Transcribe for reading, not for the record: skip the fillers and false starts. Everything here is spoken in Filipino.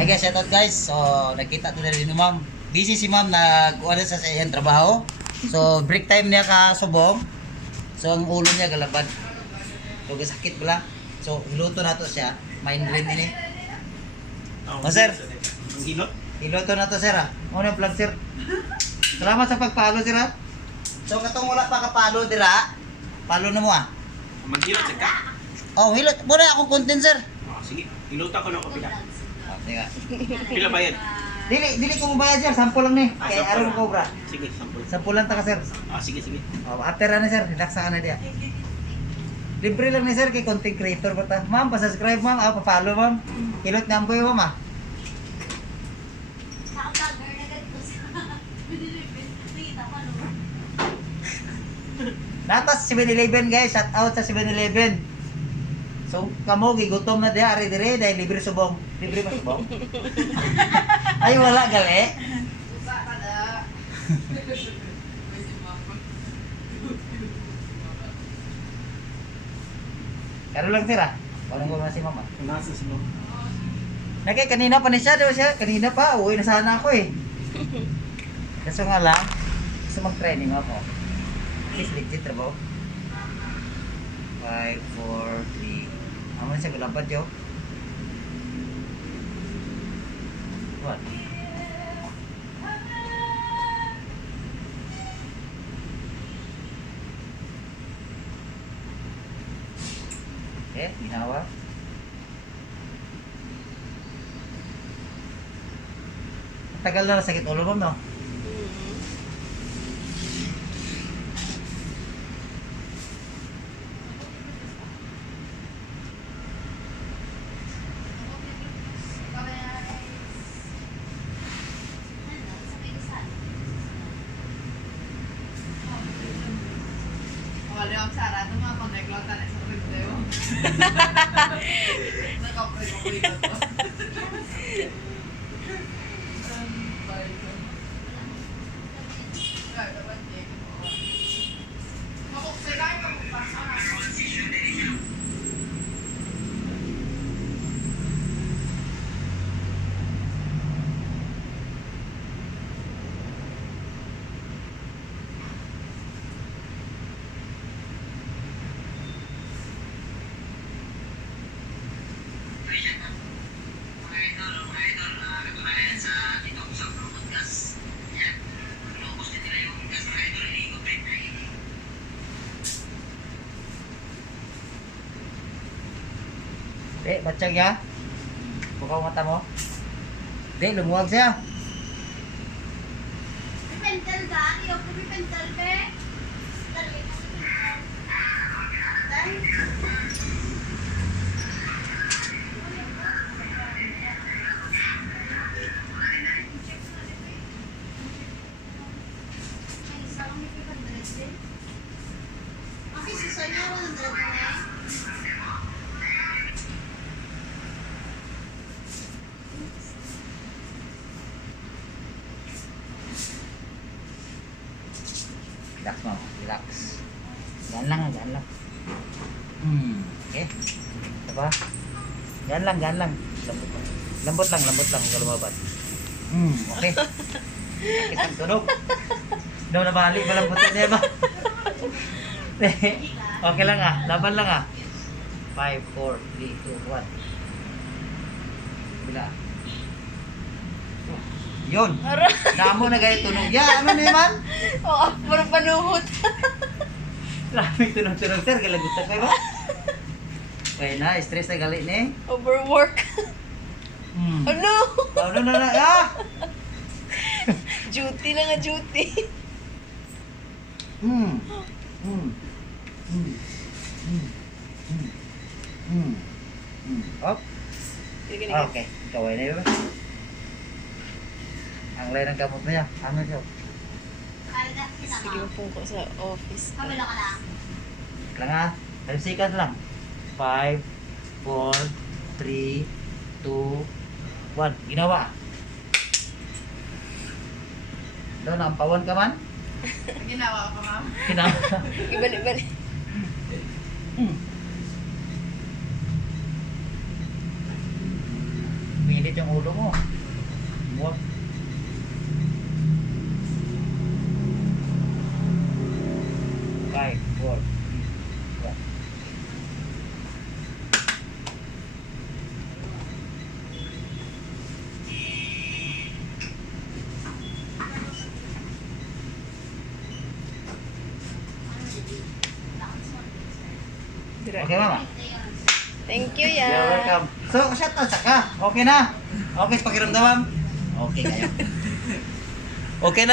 Hi guys, shout out guys. So, nakita ko na rin ni ma'am. Busy si ma'am, nag-uwan sa iyang trabaho. So, break time niya ka subong. So, ang ulo niya galabad. So, sakit pala. So, hiluto na to siya. Mind drain ini. Oh, sir. Ang hilot? Hiluto na to sir ah. Ano yung vlog sir? Salamat sa pagpalo sir ah. So, katong wala pa kapalo dira. Palo na mo ah. Ang hilot, sir ka? Oh, hilot. Muna akong content sir. Oh, sige, hilutan ko na kapila. Oh, sige. Pila ba yan? Dili ko mabayad sir. Sample lang ni. Kaya sample araw lang. ko cobra. Sige, sampul. Sample lang ta ka sir. Sige, sige. Oh, after ano sir, relax ka na diya. Libre lang ni sir kay content creator ba ta? Ma'am, pa-subscribe ma'am, pa-follow ma'am. Hilot na amboy ma'am ah. Natas 7-Eleven guys, shout out sa 7-Eleven. So, kamo gigutom na diya, ari dire dahil libre subong. Libre ba subong? Ay wala gali. Karo lang sir ah. Walang gumana si mama. Nasa si ma'am. Nagay kanina pa ni siya, diba siya? Kanina pa, uwi na sana ako eh. Kaso nga lang, gusto mag-training ako. Please legit trabaho. 5, 4, 3. Amo na siya, gulapad yo. What? Okay, ginawa. Tagal na sakit ulo mo, no? Wala yung sarado, mga-connect lang tayo sa video. Nakapag-upload ito. Batsag ya? Bukaw mata mo? Di, lumuwag siya. Pipentel ka? Iyo ko pipentel be? Dali mo pipentel. Ako si Sonia, walang dalawa na eh. Relax mo, relax. Yan lang, yan lang. Okay. Diba? Yan lang, yan lang. Lambot lang, huwag lumabas. Okay. Sakit ang tunog. Daw nabalik, malambot na ba? Okay lang ah, laban lang ah. 5, 4, 3, 2, 1. Bila. Yun. Damo na gaya tunog. Ya, ano naman? Oo, puro panuhot. Grabe tunog-tunog sir, galagutan kayo ba? Kaya na, stress na gali ni. Overwork. Ano? Oh, no, ah! Duty lang nga duty. Up. Okay, ikaw ay na yun. Ang lain ng kamot niya. Ano siya? Sige mo po ko sa office. Kabila ka lang. Lang ah. 5 seconds lang. 5, 4, 3, 2, 1. Ginawa. Daw, nakampawan ka man? Ginawa ko, ma'am. Ginawa. Ibalik-balik. Pili Masakit yung ulo mo. Buwag. Five, four, three, one. Okay, mama. Thank you, You're ya. welcome. So, shut na saka. Okay na? Okay, pakiramdaman? Okay kayo. Okay na lang.